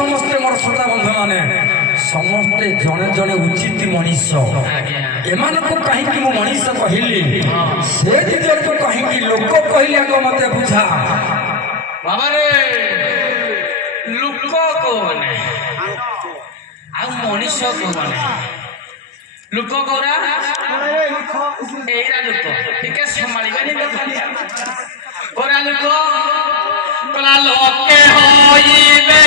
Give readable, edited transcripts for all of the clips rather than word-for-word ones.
समस्ते मोर श्रोता बंधु माने समस्ते जने जने उचित मनीष एमानक कहीं मु मनीष कहली से दिजर को कहीं लोक कहले आगो मते बुझा बाबा रे लोक को माने आ मनीष को माने लोक कोरा एरा लोक टिके संभाली बनी कोरा लोक कोला लोके होइबे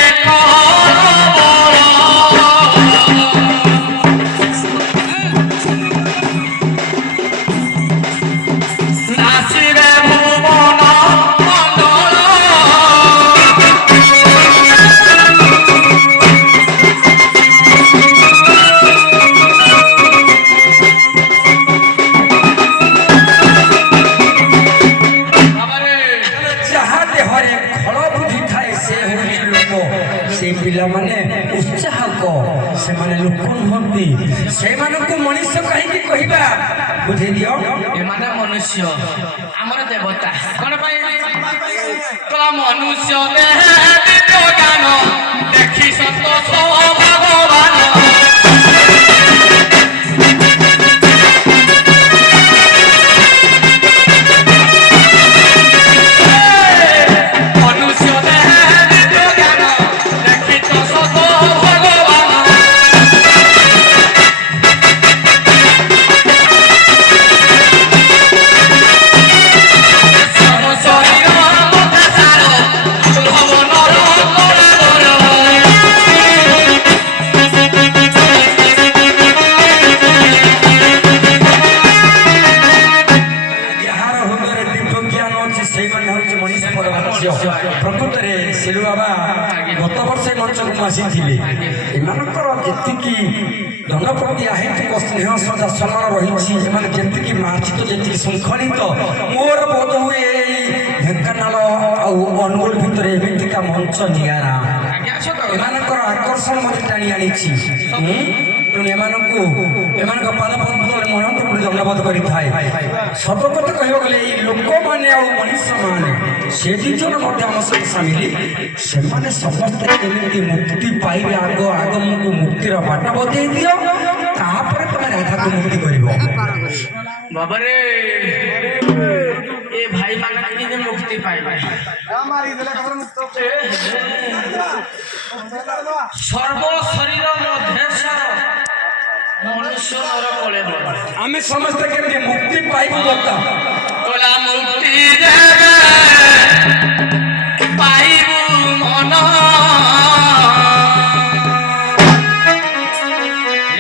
पिला माने उत्साह को से माने लोक नुहंती से मानको मनुष्य कहीं कहबा बुझे दियो ए माने मनुष्य हमर देवता कोन पाई कला मनुष्य देह दिव्य ज्ञान देखि सत भगवान प्रकृत में सिलु बाबा गत वर्ष मंच को आसी जी दंड प्रति आहैतिक स्नेह श्रद्धा सम्मान रही जी मार्चित जी श्रृंखलित मोर बोध हुए ढेंकानाल अनुगुल भितर एमतीका मंच निरा एमानकर आकर्षण मत टाणी आनी तेणु पाद महंत दंडबोध करें सतर्कता कह गले लोक मैंने मनुष्य मैंने से दिन आम सहित सामिल से समस्ते केमी मुक्ति पाइबे आग आगम को मुक्तिर बाट बतई दियो तापर तुम राधा को मुक्ति कर बाबा रे ए भाई माने के मुक्ति पाइबे सर्व शरीर मध्य मनुष्य नर कोले आमे समस्त केमी मुक्ति पाइबो बता कोला मुक्ति देवे पाइबु मन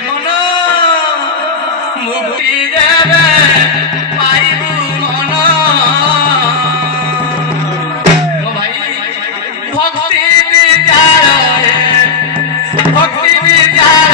मन मुक्ति देवे पाइबु मन ओ भाई भक्ति विचार भक्ति विचार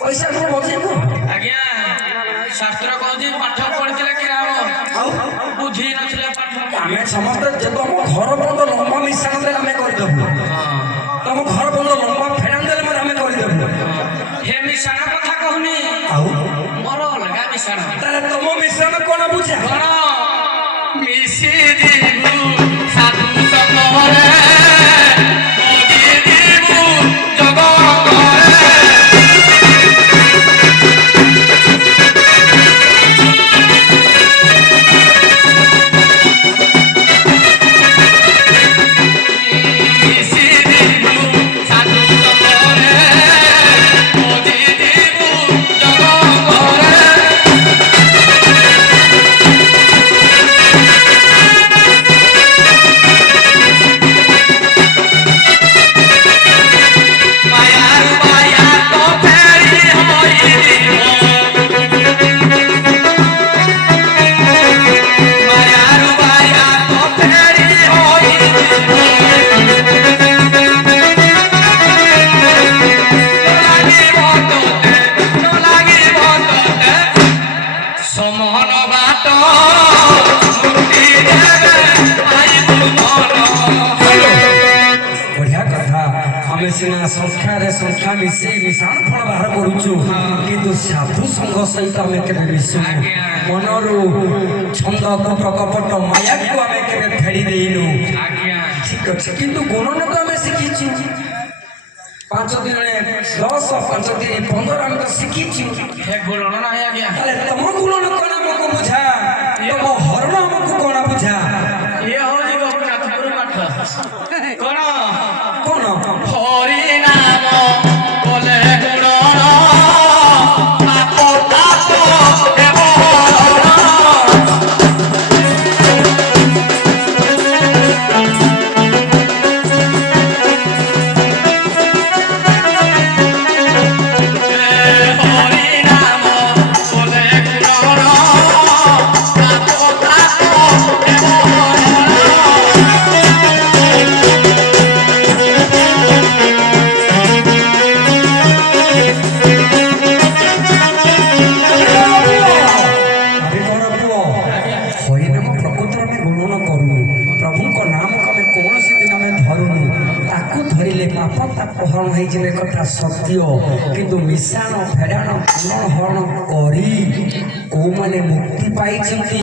पैसा बजेबो आज्ञा शास्त्र कहते पाठ पढ़िले कि राम बुझी नथिले पाठ आमे समस्त जब घर बंद लंबा मिश्रण दे आमे कर देबो तुम घर बंद लंबा फेरान देले मत आमे कर देबो हे मिश्रण कथा कहूनी आउ मोर लगा मिश्रण ताले तुम मिश्रण कोन बुझा कोन मिसी दिबु साधु संगरे मोदी दिबु जगत ସିନା ସଂଖ୍ୟାରେ ସଂଖ୍ୟା ମିଶେଇ ମିଶାଣ ଫଳ ବାହାର କରୁଛୁ କିନ୍ତୁ ସାଧୁ ସଂଘ ସହିତ ଆମେ କେବେ ମିଶୁନୁ ଆଜ୍ଞା। ମନରୁ ଛନ୍ଦ କୂଟ କପଟ ମାୟାକୁ ଆମେ କେବେ ଫେରି ଦେଇନୁ ଆଜ୍ଞା ଠିକ ଅଛି କିନ୍ତୁ ଗୁଣନକୁ ଆମେ ଶିଖିଛୁ 5 ଦିନରେ 10 5 ଦିନ 15 ଆମେ ତ ଶିଖିଛୁ ହେ ଗୁଣନ ନାହିଁ ଆଜ୍ଞା ତାହେଲେ ତମ ଗୁଣନ କଣ ଆମକୁ ବୁଝା ତମ ହରଣ ଆମକୁ କଣ ବୁଝା ଇଏ ହଉଛି ଗୋପୀନାଥପୁର ପାଠ କଣ କଣ ହରି ନାମ ବୋଲେ ଗୁଣନ ପାପ ତାପ ହେବ ହରଣ। হরি নাম বলে গুণন পাপ তাপ ହେବ ହରିନାମ ପ୍ରକୃତରେ ଆମେ ଗଣନ କରୁନୁ ପ୍ରଭୁଙ୍କ ନାମକୁ ଆମେ କୌଣସି ଦିନ ଆମେ ଧରୁନୁ ତାକୁ ଧରିଲେ ପାପ ତାପ ହରଣ ହେଇଯିବ କଥା ସତ୍ୟ କିନ୍ତୁ ମିଶାଣ ଫେରାଣ ପୁନଃ ହରଣ କରି କୋଉମାନେ ମୁକ୍ତି ପାଇଛନ୍ତି